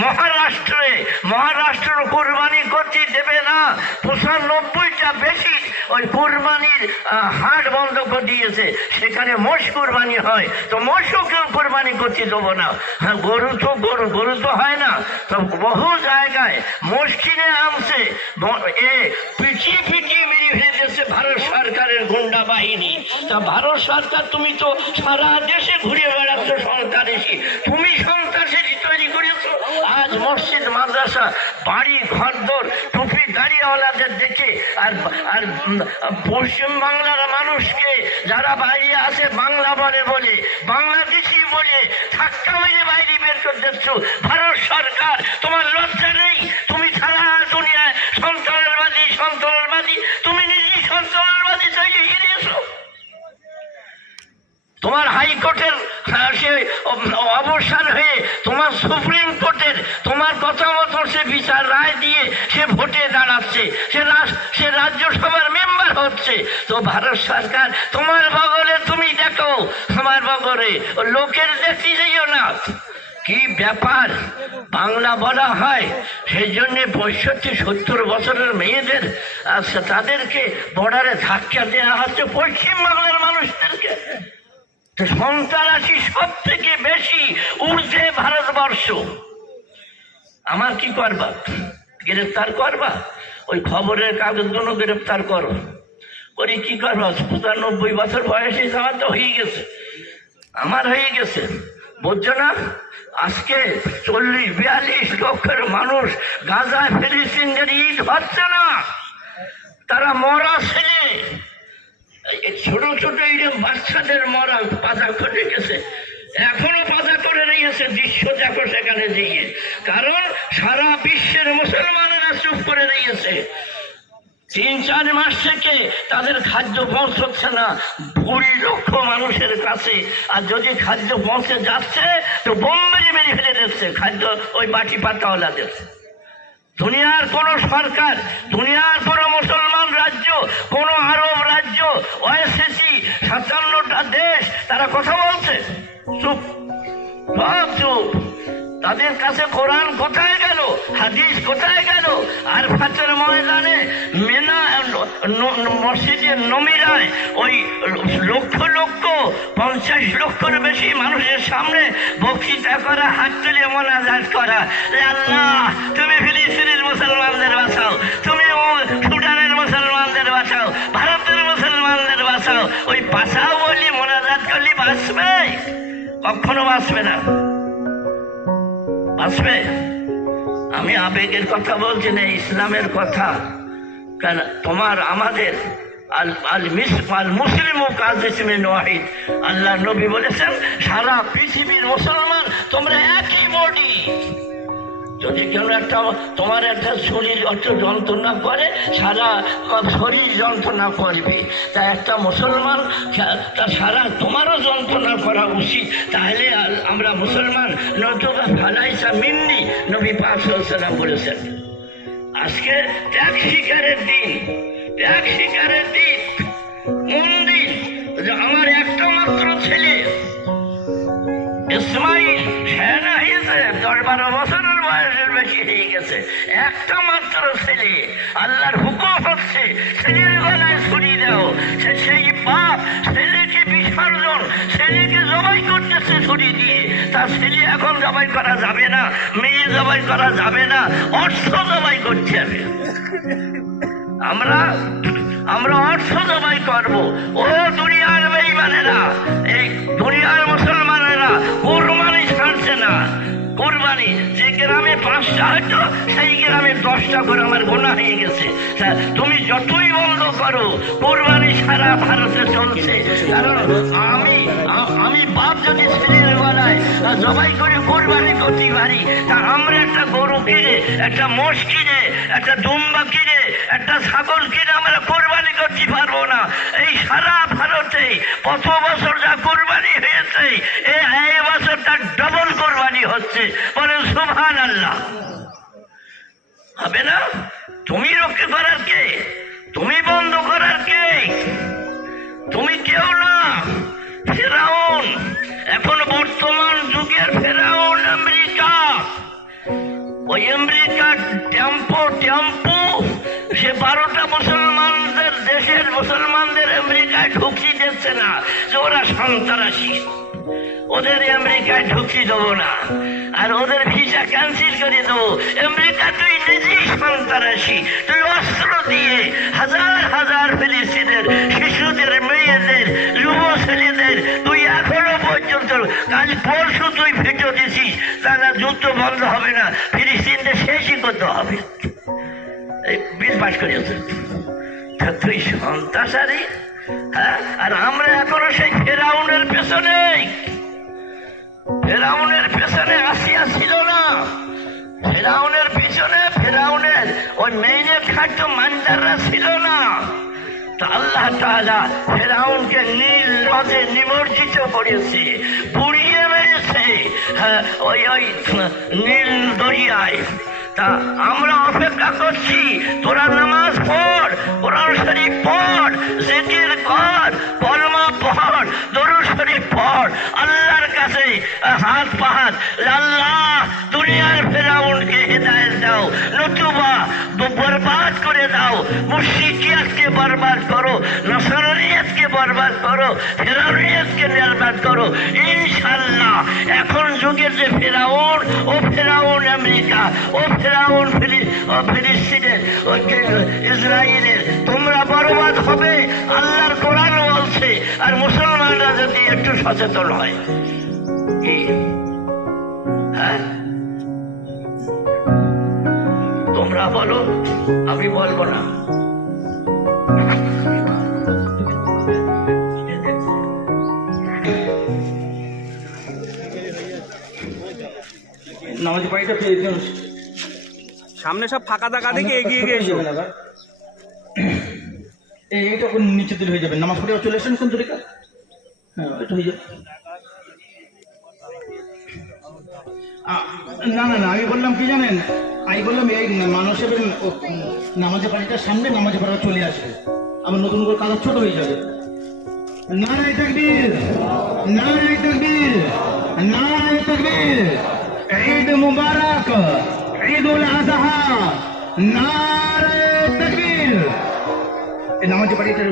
মহারাষ্ট্রে মহারাষ্ট্র কোরবানি করতে দেবে না। পঁচানব্বইটা বেশি ওই কোরবানির হাট বন্ধ করে দিয়েছে। সেখানে মোষ কোরবানি হয়। তো মোষও কেউ কোরবানি করতে দেবো না। হ্যাঁ গরু তো, গরু গরু তো হয় না। তো বহু জায়গায় মোষ কিনে আনছে। এ পিটিয়ে পিটিয়ে মেরে ফেলে দিয়েছে ভারত সরকারের গুন্ডা বাহিনী। তা ভারত সরকার, তুমি তো সারা দেশে ঘুরে বেড়াচ্ছ সন্ত্রাসী তুমি সন্ত্রাসী তৈরি করেছ আজ মসজিদ, মাদ্রাসা, বাড়ি, ঘরদোর, টুপি দাঁড়িয়েওয়ালাদের দেখে আর আর পশ্চিম বাংলার মানুষকে যারা বাইরে আছে বাংলা বলে বলে, বাংলাদেশি বলে ধাক্কা মেরে বাইরে বের করে দিচ্ছ। ভারত সরকার, তোমার লজ্জা নেই? তুমি সারা দুনিয়ায় সন্ত্রাসবাদী সন্ত্রাসবাদী তুমি নিজেই সন্ত্রাসবাদী তৈরি গিয়েছো তোমার হাইকোর্টের সে অব- অবসান হয়ে তোমার সুপ্রিম কোর্টের তোমার কথা সে বিচার রায় দিয়ে সে ভোটে দাঁড়াচ্ছে। সে সে রাজ্যসভার মেম্বার হচ্ছে। তো ভারত সরকার, তোমার তুমি দেখো, তোমার লোকের দেখতে যাইও না। কি ব্যাপার? বাংলা বলা হয়, সেই জন্য পঁয়ষট্টি, সত্তর বছরের মেয়েদের আচ্ছা তাদেরকে বর্ডারে ধাক্কা দেওয়া হচ্ছে। পশ্চিম বাংলার মানুষদেরকে তো সন্ত্রাসী সব থেকে বেশি উঠছে ভারতবর্ষ। আমার কি করবা? গ্রেফতার করবা? ওই খবরের কাগজগুলো গ্রেফতার করো। করি কি করবা? পঁচানব্বই বছর বয়সে আমার তো হয়ে গেছে। আমার হয়ে গেছে। বুঝছ না? আজকে চল্লিশ, বিয়াল্লিশ লক্ষের মানুষ গাজায় ফিলিস্তিনদের ইট হচ্ছে না। তারা মরা ছেলে। এই ছোট ছোট এইরকম বাচ্চাদের মরা পাতা করে গেছে, এখনও পাতা করে রয়েছে দৃশ্য দেখো সেখানে দিয়ে কারণ সারা বিশ্বের মুসলমানেরা চুপ করে রয়েছে তিন, চার মাস থেকে তাদের খাদ্য পৌঁছচ্ছে না। কুড়ি লক্ষ মানুষের কাছে। আর যদি খাদ্য পৌঁছে যাচ্ছে, তো বোম্বেরি মেরে ফেলে দিচ্ছে। খাদ্য ওই বাটি পাতাওয়ালাদের দুনিয়ার কোন সরকার, দুনিয়ার কোন মুসলমান রাজ্য, কোন আরব রাজ্য ওএসএসি সাতান্নটা দেশ, তারা কথা বলছে। চুপ সব চুপ। তাদের কাছে কোরআন কোথায় গেল? হাদিস কোথায় গেল? আর ফাতের ময়দানে মেনা মসজিদের নমিরায় ওই লক্ষ লক্ষ, পঞ্চাশ লক্ষের বেশি মানুষের সামনে বক্তৃতা করা, হাত তুলে মোনাজাত করা। আল্লাহ, তুমি ফিলিস্তিনের মুসলমানদের বাঁচাও তুমি ও সুদানের মুসলমানদের বাঁচাও ভারতের মুসলমানদের বাঁচাও। ওই বাঁচাও বলি মোনাজাত করলে বাঁচবে। কখনো বাঁচবে না। বাঁচবে। আমি আবেগের কথা বলছি না, ইসলামের কথা। কেন তোমার, আমাদের আল্লাহ নবী বলেছেন, সারা পৃথিবীর মুসলমান তোমরা একই বডি। যদি কেউ একটা তোমার একটা শরীর অত যন্ত্রণা করে, সারা শরীর যন্ত্রণা করবে। তা একটা মুসলমান তা সারা তোমারও যন্ত্রণা করা উচিত। তাহলে আমরা মুসলমান নতুবা ফালাইসা মিন্নি নবী পাক বলেছেন, আজকে ত্যাগ শিকারের দিন। ত্যাগ একটা মাত্র ছেলে, আল্লাহর হুকুম হচ্ছে ছেলের গলায় ছুরি দাও। সে সেই বাপ, ছেলেকে বিসর্জন, ছেলেকে জবাই করতেছে ছুরি দিয়ে। তার ছেলে এখন জবাই করা যাবে না, মেয়ে জবাই করা যাবে না, অর্থ জবাই করতে হবে। আমরা আমরা অর্থ জবাই করব। ও দুনিয়ার হয়তো সেই গ্রামে দশটা করে আমার গোনা হয়ে গেছে। তুমি যতই বন্ধ করো, কোরবানি সারা ভারতে চলছে। কারণ আমি আমি বাপ যদি ছেলের গলায় জবাই করে কোরবানি করতে পারি, তা আমরা একটা গরু কিনে, একটা মোষ কিনে, একটা দুম্বা কিনে, একটা ছাগল কিনে আমরা কোরবানি করতে পারব না। এই সারা ভারতে কত বছর যা কোরবানি হয়েছে, এই বছর তার ডবল কোরবানি হচ্ছে। বলে সুভান আল্লাহ হবে না? তুমি রক্ষা করার কে? তুমি বন্ধ করার কে? তুমি কেউ না? ফেরাউন, এখন বর্তমান যুগের ফেরাউন আমেরিকা। ওই আমেরিকার টেম্পো টেম্পো সে বারোটা মুসলমানদের, দেশের মুসলমানদের আমেরিকায় ঢুকি দিচ্ছে না। যে ওরা সন্ত্রাসী। ওদের আমেরিকায় ঢুকি দেবো না। আর ওদের ভিসা ক্যান্সেল করে দেবো। আমেরিকা সন্ত্রাসী তুই অস্ত্র দিয়ে হাজার হাজার ফিলিস্তিনের শিশুদের, মেয়েদের যুব ছেলেদের তুই এখনও পর্যন্ত কাল পরশু তুই ভিডিও দিছিস তারা যুদ্ধ বন্ধ হবে না, ফিলিস্তিনদের শেষই করতে হবে। এই বিল পাস করিয়েছে তুই সন্ত্রাসারি হ্যাঁ? আর আমরা এখনও সেই ফেরাউনের পেছনেই ফেরাউনের পেছনে আসিয়া ছিল না। ফেরাউনের পিছনে, ফেরাউনের ওই মেইনে খাদ্য মান্দাররা ছিল না। আল্লাহ তাআলা ফেরাউনকে নীল নদে নিমজ্জিত করেছে পুড়িয়ে মেরেছে হ্যাঁ, ওই ওই নীল দরিয়ায়। তা আমরা অপেক্ষা করছি তোরা নামাজ পড় কোরআন শরীফ পড় জিকির কর কলমা পড় দরুদ শরীফ পড়। আল্লাহর কাছে হাত পাহাত আল্লাহ দুনিয়ার ফেরাউনকে হেদায়েত দাও, নতুবা ব- বরবাদ করে দাও। মুশরিকিয়াতকে বরবাদ করো, নসরানিয়াতকে বরবাদ করো, ফেরাউনিয়াতকে বরবাদ করো। ইনশাআল্লাহ, এখন যুগের যে ফেরাউন, ও ফেরাউন আমেরিকা, ও ফেরাউন ফিলিস্তিনের ইসরায়েলের তোমরা বরবাদ হবে, আল্লাহর কোরআন বলছে, আর মুসলমানরা যদি একটু সচেতন হয়। হ্যাঁ? তোমরা বলো, আমি বলব না। নামাজ সামনে সব ফাঁকা টাকা দেখে এগিয়ে গিয়ে এসো। এই এইটা নিচে দিলে হয়ে যাবে। নামাজ পড়ে চলে আসেন কোন তরিকা হ্যাঁ হয়ে যাবে। না না না, আমি বললাম কি জানেন? আমি বললাম এই মানুষের নামাজের বাড়িটার সামনে নামাজের বাড়িটা চলে আসবে। আবার নতুন করে কাগজ ছোট হয়ে যাবে। নারায় তকবীর তকবীর তকবীর। ঈদ মুবারক ঈদ উল তকবীর। নামাজের বাড়িটা